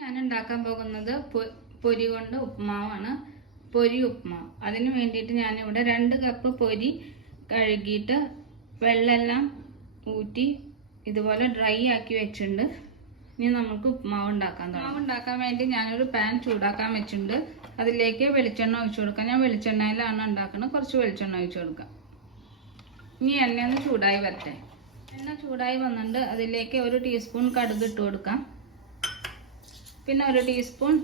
ഞാൻ ഉണ്ടാക്കാൻ പോകുന്നത് പൊരി കൊണ്ട് ഉപ്പുമാവാണ്. പൊരി ഉപ്പുമാവ്. അതിന് വേണ്ടിയിട്ട് ഞാനിവിടെ 2 കപ്പ് പൊരി കഴുകിയിട്ട് വെള്ളമെല്ലാം ഊറ്റി ഇതുപോലെ ഡ്രൈ ആക്കി വെച്ചിട്ടുണ്ട്. ഇനി നമുക്ക് ഉപ്പുമാവ് ഉണ്ടാക്കാൻ തുടങ്ങാം. ഉപ്പുമാവ് ഉണ്ടാക്കാൻ വേണ്ടി ഞാനൊരു പാൻ ചൂടാക്കാൻ വെച്ചിട്ടുണ്ട്. അതിലേക്ക് വെളിച്ചെണ്ണ ഒഴിച്ചു കൊടുക്കാം. ഞാൻ വെളിച്ചെണ്ണയിലാണ് ഉണ്ടാക്കുന്നത്. കുറച്ച് വെളിച്ചെണ്ണ ഒഴിച്ചു കൊടുക്കാം. ഇനി എണ്ണ ഒന്ന് ചൂടായി വരട്ടെ. എണ്ണ ചൂടായി വന്നിട്ടുണ്ട്. അതിലേക്ക് 1 ടീസ്പൂൺ കടുക് ഇട്ട് കൊടുക്കാം. പിന്നെ 1 ടീസ്പൂൺ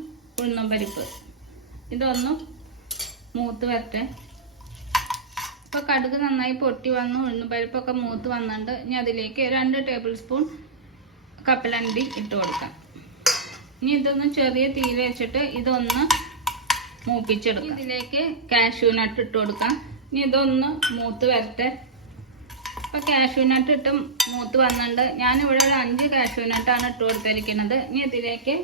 ഉഴുന്നുപരിപ്പ്. ഇതൊന്നും മൂത്ത് വരട്ടെ. ഇപ്പോൾ കടുക് നന്നായി പൊട്ടി വന്നു, ഉഴുന്നുപരിപ്പൊക്കെ മൂത്ത് വന്നിട്ടുണ്ട്. ഇനി അതിലേക്ക് 2 ടേബിൾ സ്പൂൺ കപ്പലണ്ടി ഇട്ട് കൊടുക്കാം. ഇനി ഇതൊന്ന് ചെറിയ തീയിൽ വെച്ചിട്ട് ഇതൊന്ന് മൂപ്പിച്ചെടുക്കാം. ഇതിലേക്ക് കാഷ്യൂ നട്ട് ഇട്ട് കൊടുക്കാം. ഇനി ഇതൊന്ന് മൂത്ത് വരട്ടെ. ഇപ്പോൾ കാഷ്യൂ നട്ട് ഇട്ട് മൂത്ത് വന്നിട്ടുണ്ട്. ഞാനിവിടെ ഒരു 5 കാഷ്യൂ നട്ടാണ് ഇട്ട് കൊടുത്തിരിക്കുന്നത്. ഇനി ഇതിലേക്ക്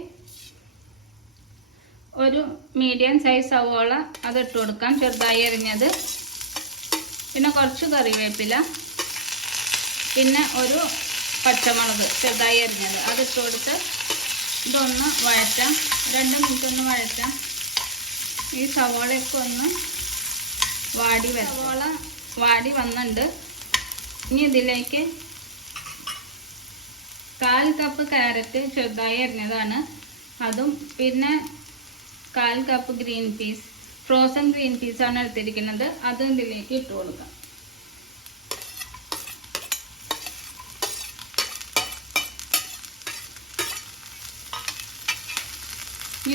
ഒരു മീഡിയം സൈസ് സവോള അത് ഇട്ട് കൊടുക്കാം, ചെറുതായി അരിഞ്ഞത്. പിന്നെ കുറച്ച് കറിവേപ്പില, പിന്നെ ഒരു പച്ചമുളക് ചെറുതായി അരിഞ്ഞത് അത് ഇട്ട് കൊടുത്ത് ഇതൊന്ന് വഴറ്റാം. 2 മിനിറ്റ് ഒന്ന് വഴറ്റാം. ഈ സവോളയൊക്കെ ഒന്ന് വാടി വരും. സവോള വാടി വന്നിട്ടുണ്ട്. ഇനി ഇതിലേക്ക് 1/4 കപ്പ് ക്യാരറ്റ് ചെറുതായി അരിഞ്ഞതാണ് അതും, പിന്നെ 1/4 cup green peas, frozen green പീസാണ് എടുത്തിരിക്കുന്നത്. അതും ഇതിലേക്ക് ഇട്ട് കൊടുക്കാം.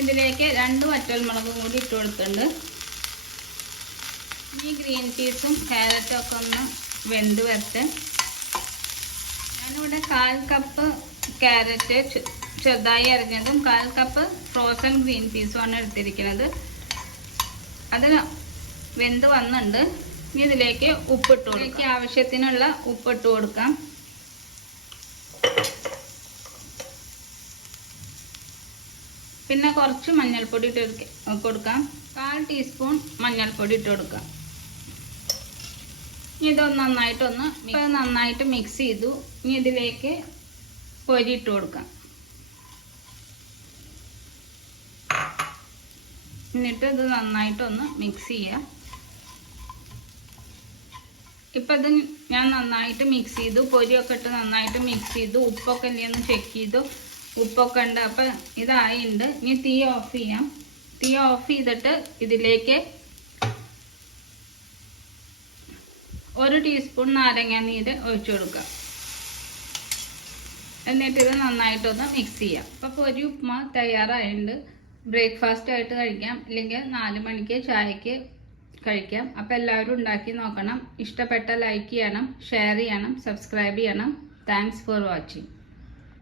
ഇതിലേക്ക് 2 വറ്റൽമുളകും കൂടി ഇട്ട് കൊടുത്തിട്ടുണ്ട്. ഈ ഗ്രീൻ പീസും ക്യാരറ്റും ഒക്കെ ഒന്ന് വെന്ത് വരട്ടെ. ഞാനിവിടെ 1/4 കപ്പ് ക്യാരറ്റ് ചെറുതായി അരിഞ്ഞതും 1/4 കപ്പ് ഫ്രോസൺ ഗ്രീൻ പീസുമാണ് എടുത്തിരിക്കുന്നത്. അത് വെന്ത് വന്നിട്ടുണ്ട്. ഇനി ഇതിലേക്ക് ഉപ്പിട്ട് കൊടുക്കാം. ആവശ്യത്തിനുള്ള ഉപ്പിട്ട് കൊടുക്കാം. പിന്നെ കുറച്ച് മഞ്ഞൾപ്പൊടി ഇട്ട് കൊടുക്കാം. 1/4 ടീസ്പൂൺ മഞ്ഞൾപ്പൊടി ഇട്ട് കൊടുക്കാം. ഇതൊന്ന് നന്നായിട്ട് മിക്സ് ചെയ്തു. ഇനി ഇതിലേക്ക് പൊരി ഇട്ട് കൊടുക്കാം. എന്നിട്ട് ഇത് നന്നായിട്ടൊന്ന് മിക്സ് ചെയ്യാം. ഇപ്പം ഇത് ഞാൻ നന്നായിട്ട് മിക്സ് ചെയ്തു. പൊരിയൊക്കെ ഇട്ട് നന്നായിട്ട് മിക്സ് ചെയ്തു. ഉപ്പൊക്കെ ഇല്ലെന്ന് ചെക്ക് ചെയ്തു. ഉപ്പൊക്കെ ഉണ്ട്. അപ്പം ഇതായിട്ടുണ്ട്. ഇനി തീ ഓഫ് ചെയ്യാം. തീ ഓഫ് ചെയ്തിട്ട് ഇതിലേക്ക് 1 ടീസ്പൂൺ നാരങ്ങ നീര് ഒഴിച്ചു കൊടുക്കുക. എന്നിട്ട് ഇത് നന്നായിട്ടൊന്ന് മിക്സ് ചെയ്യാം. അപ്പോൾ പൊരി ഉപ്പുമാവ് തയ്യാറായിട്ടുണ്ട്. ബ്രേക്ക്ഫാസ്റ്റ് ആയിട്ട് കഴിക്കാം, അല്ലെങ്കിൽ 4 മണിക്ക് ചായക്ക് കഴിക്കാം. അപ്പോൾ എല്ലാവരും ഉണ്ടാക്കി നോക്കണം. ഇഷ്ടപ്പെട്ട ലൈക്ക് ചെയ്യണം, ഷെയർ ചെയ്യണം, സബ്സ്ക്രൈബ് ചെയ്യണം. Thanks for watching.